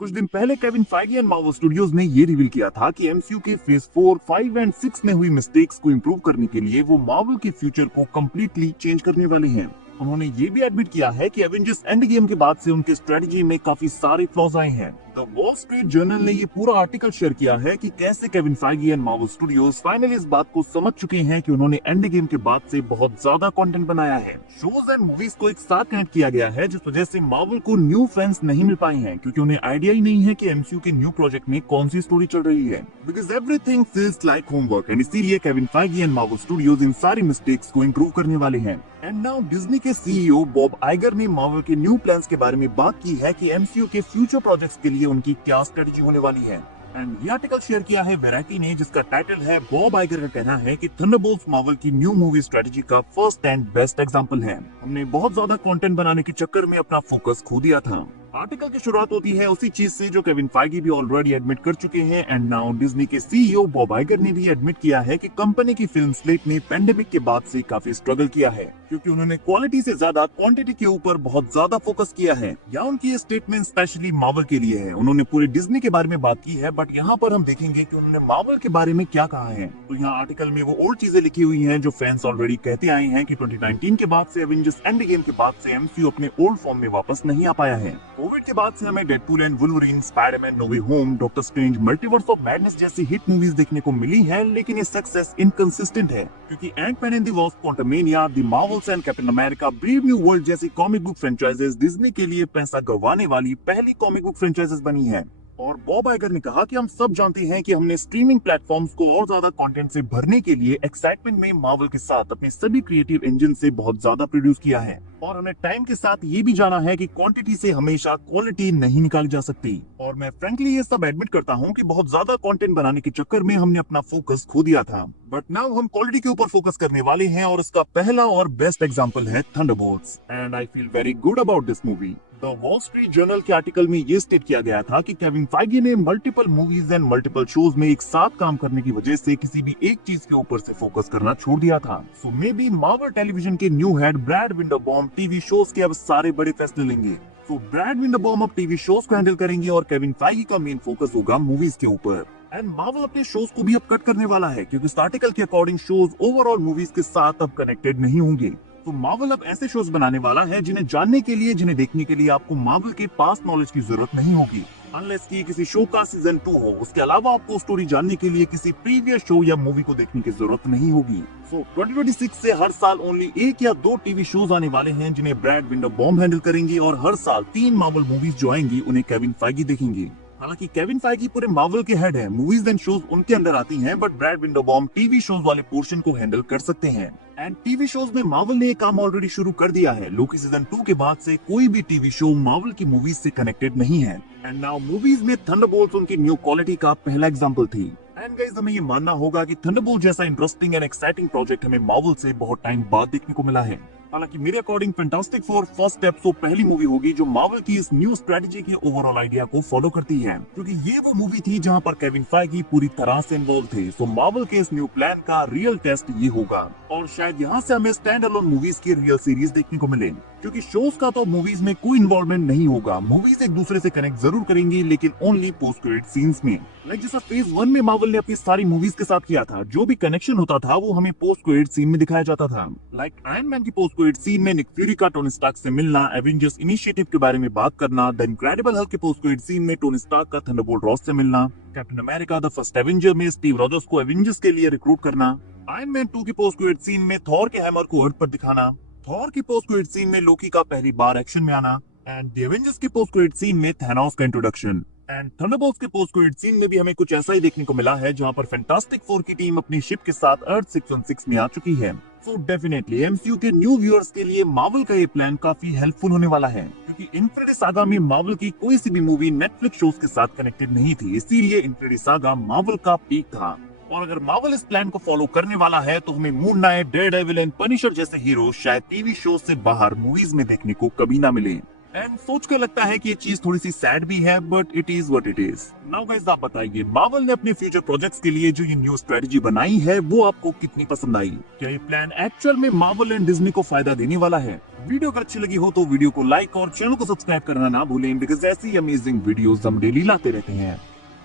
कुछ दिन पहले Kevin Feige and Marvel studios ने ये रिवील किया था कि एमसीयू के फेज 4, 5 एंड 6 में हुई मिस्टेक्स को इम्प्रूव करने के लिए वो मार्वल के फ्यूचर को कम्प्लीटली चेंज करने वाले हैं। उन्होंने ये भी एडमिट किया है कि एवेंजर्स एंड गेम के बाद से उनके स्ट्रेटजी में काफी सारे फ्लॉज आए हैं। द वॉल स्ट्रीट जर्नल ने ये पूरा आर्टिकल शेयर किया है कि कैसे Kevin Feige and Marvel studios finally इस बात को समझ चुके हैं कि उन्होंने एंड गेम के बाद से बहुत ज्यादा कंटेंट बनाया है। शोज एंड मूवीज को एक साथ कनेक्ट किया गया है, जिस वजह से मार्वल को न्यू फैंस नहीं मिल पाए हैं, क्योंकि उन्हें आइडिया ही नहीं है कि एमसीयू के न्यू प्रोजेक्ट में कौन सी स्टोरी चल रही है। Because everything feels like homework and इसीलिए Kevin Feige and Marvel Studios इन सारी मिस्टेक्स को इम्प्रूव करने वाले हैं। एंड नाउ डिज्नी के सीईओ बॉब आइगर ने मार्वल के न्यू प्लान्स के बारे में बात की है कि एमसीयू के फ्यूचर प्रोजेक्ट्स के लिए उनकी क्या स्ट्रेटजी होने वाली है। एंड ये आर्टिकल शेयर किया है वैरायटी ने, जिसका टाइटल है बॉब आइगर का कहना है कि थंडरबोल्ट्स मार्वल की न्यू मूवी स्ट्रेटजी का फर्स्ट एंड बेस्ट एग्जांपल है। हमने बहुत ज्यादा कंटेंट बनाने के चक्कर में अपना फोकस खो दिया था। आर्टिकल की शुरुआत होती है उसी चीज से जो केविन फाइगी भी ऑलरेडी एडमिट कर चुके हैं। एंड नाउ डिज्नी के सीईओ बॉब आइगर ने भी एडमिट किया है कि कंपनी की फिल्म स्लेट ने पेंडेमिक के बाद से काफी स्ट्रगल किया है, क्योंकि उन्होंने क्वालिटी से ज्यादा क्वांटिटी के ऊपर बहुत ज्यादा फोकस किया है। या उनकी ये स्टेटमेंट स्पेशली मार्वल के लिए है। उन्होंने पूरे डिज्नी के बारे में बात की है, बट यहाँ पर हम देखेंगे कि उन्होंने मार्वल के बारे में क्या कहा है। तो यहाँ आर्टिकल में वो और चीजें लिखी हुई हैं जो फैंस ऑलरेडी कहते आए हैं कि 2019 के बाद से एवेंजर्स एंड गेम के बाद से एमसीयू अपने ओल्ड फॉर्म में वापस नहीं आ पाया है। कोविड के बाद से हमें Deadpool and Wolverine, Spiderman No Way Home, Doctor Strange, Multiverse of Madness जैसी हिट मूवीज देखने को मिली है, लेकिन ये सक्सेस इनकंसिस्टेंट है, क्योंकि Ant Man and the Wasp, Quantumania, the Marvels and Captain America, Brave New World जैसी कॉमिक बुक फ्रेंचाइजेस डिज्नी के लिए पैसा गंवाने वाली पहली कॉमिक बुक फ्रेंचाइजेस बनी है। और बॉब आइगर ने कहा कि हम सब जानते हैं कि हमने स्ट्रीमिंग प्लेटफॉर्म्स को और ज्यादा कंटेंट से भरने के लिए एक्साइटमेंट में मार्वल के साथ अपने सभी क्रिएटिव इंजन से बहुत ज्यादा प्रोड्यूस किया है, और हमें टाइम के साथ ये भी जाना है कि क्वांटिटी से हमेशा क्वालिटी नहीं निकाली जा सकती। और मैं फ्रेंकली ये सब एडमिट करता हूँ कि बहुत ज्यादा कंटेंट बनाने के चक्कर में हमने अपना फोकस खो दिया था। बट नाउ हम क्वालिटी के ऊपर फोकस करने वाले हैं, और इसका पहला और बेस्ट एग्जांपल है Thunderbolts. And I feel very good about this movie. The wall street journal के आर्टिकल में ये स्टेट किया गया था कि केविन फाइगी ने multiple movies and multiple shows में एक साथ काम करने की वजह से किसी भी एक चीज के ऊपर से फोकस करना छोड़ दिया था। So maybe Marvel television के new head Brad Winderbaum TV shows के अब सारे बड़े फैसले लेंगे। तो ब्रैड विंडरबॉम अब टीवी शोज को हैंडल करेंगे और केविन फाइगी का मेन फोकस होगा मूवीज के ऊपर। एंड मार्वल अपने शोज को भी अब कट करने वाला है, क्योंकि इस आर्टिकल के अकॉर्डिंग शोज ओवरऑल मूवीज के साथ अब कनेक्टेड नहीं होंगे। तो मार्वल अब ऐसे शोज बनाने वाला है जिन्हें जानने के लिए, जिन्हें देखने के लिए आपको मार्वल के पास्ट नॉलेज की जरूरत नहीं होगी, अनलेस कि किसी शो का सीजन 2 हो। उसके अलावा आपको स्टोरी जानने के लिए किसी प्रीवियस शो या मूवी को देखने की जरूरत नहीं होगी। सो 2026 से हर साल ओनली 1 या 2 टीवी शोज आने वाले हैं जिन्हें ब्रैड विंडरबॉम हैंडल करेंगे, और हर साल 3 मार्वल मूवीज जो आएंगी उन्हें केविन फाइगी देखेंगे। हालांकि केविन फाइगी पूरे मार्वल के हेड हैं, मूवीज एंड शोज उनके अंदर आती हैं, but bread Winderbaum TV shows वाले पोर्शन को हैंडल कर सकते हैं। एंड टीवी शोज में मार्वल ने ये काम ऑलरेडी शुरू कर दिया है। लोकी सीजन 2 के बाद से कोई भी टीवी शो मार्वल की मूवीज से कनेक्टेड नहीं है। एंड नाउ मूवीज में थंडरबोल्ट्स उनकी न्यू क्वालिटी का पहला एग्जांपल थी। एंड गाइस, हमें ये मानना होगा कि थंडरबोल्ट जैसा इंटरेस्टिंग एंड एक्साइटिंग प्रोजेक्ट हमें मार्वल से बहुत टाइम बाद देखने को मिला है। हालांकि मेरे according fantastic four first step तो पहली मूवी होगी जो मार्वल की इस न्यू स्ट्रेटजी के ओवरऑल आइडिया को फॉलो करती है, क्योंकि ये वो मूवी थी जहां पर केविन फाइगी पूरी तरह से इन्वॉल्व थे। सो मार्वल के इस न्यू प्लान का रियल टेस्ट ये होगा, और शायद यहाँ से हमें स्टैंड अलोन मूवीज की रियल सीरीज देखने को मिले, क्योंकि शोज का तो मूवीज में कोई इन्वॉल्वमेंट नहीं होगा। मूवीज एक दूसरे से कनेक्ट जरूर करेंगी, लेकिन ओनली पोस्ट क्रेडिट सीन्स में। लाइक जैसा फेज 1 में मार्वल ने अपनी सारी मूवीज के साथ किया था, जो भी कनेक्शन होता था वो हमें पोस्ट क्रेडिट सीन में दिखाया जाता था। लाइक आयरन मैन की पोस्ट क्रेडिट सीन में निक फ्यूरी का टोनी स्टार्क से मिलना, एवेंजर्स इनिशिएटिव के बारे में बात करना, द इनक्रेडिबल हल्क के पोस्ट क्रेडिट सीन में टोनी स्टार्क का थंडरबोल्ट रॉस से मिलना, captain America the first Avenger में स्टीव रॉजर्स को एवेंजर्स के लिए रिक्रूट करना, आयरन मैन 2 की पोस्ट क्रेडिट सीन में थॉर के हैमर को अर्थ पर दिखाना, थॉर की पोस्ट क्रेडिट सीन में लोकी का पहली बार एक्शन में आना, एंड द एवेंजर्स की पोस्ट क्रेडिट सीन में थैनोस का इंट्रोडक्शन। एंड थंडरबोल्ट्स के पोस्ट क्रेडिट सीन में भी हमें कुछ ऐसा ही देखने को मिला है, जहां पर फैंटास्टिक फोर की टीम अपनी शिप के साथ अर्थ 616 में आ चुकी है। सो डेफिनेटली एमसीयू के न्यू व्यूअर्स के लिए मार्वल का ये प्लान काफी हेल्पफुल होने वाला है, क्योंकि इन्फिनिटी सागा में मार्वल की कोई सी भी मूवी नेटफ्लिक्स शोज के साथ कनेक्टेड नहीं थी, इसीलिए इन्फिनिटी सागा मार्वल का पीक था। और अगर मार्वल इस प्लान को फॉलो करने वाला है तो हमें moon night, Daredevil and Punisher जैसे हीरो शायद टीवी शो से बाहर मूवीज में देखने को कभी ना मिले। एंड सोच कर लगता है कि ये चीज थोड़ी सी सैड भी है, but it is what it is. Now guys, आप बताइए मार्वल ने अपने फ्यूचर प्रोजेक्ट्स के लिए जो ये न्यू स्ट्रेटजी बनाई है वो आपको कितनी पसंद आई? क्या ये प्लान एक्चुअल में मार्वल एंड डिज्नी को फायदा देने वाला है? वीडियो अगर अच्छी लगी हो तो वीडियो को लाइक और चैनल को सब्सक्राइब करना ना भूलें, बिकॉज ऐसी अमेजिंग वीडियोस हम डेली लाते रहते हैं।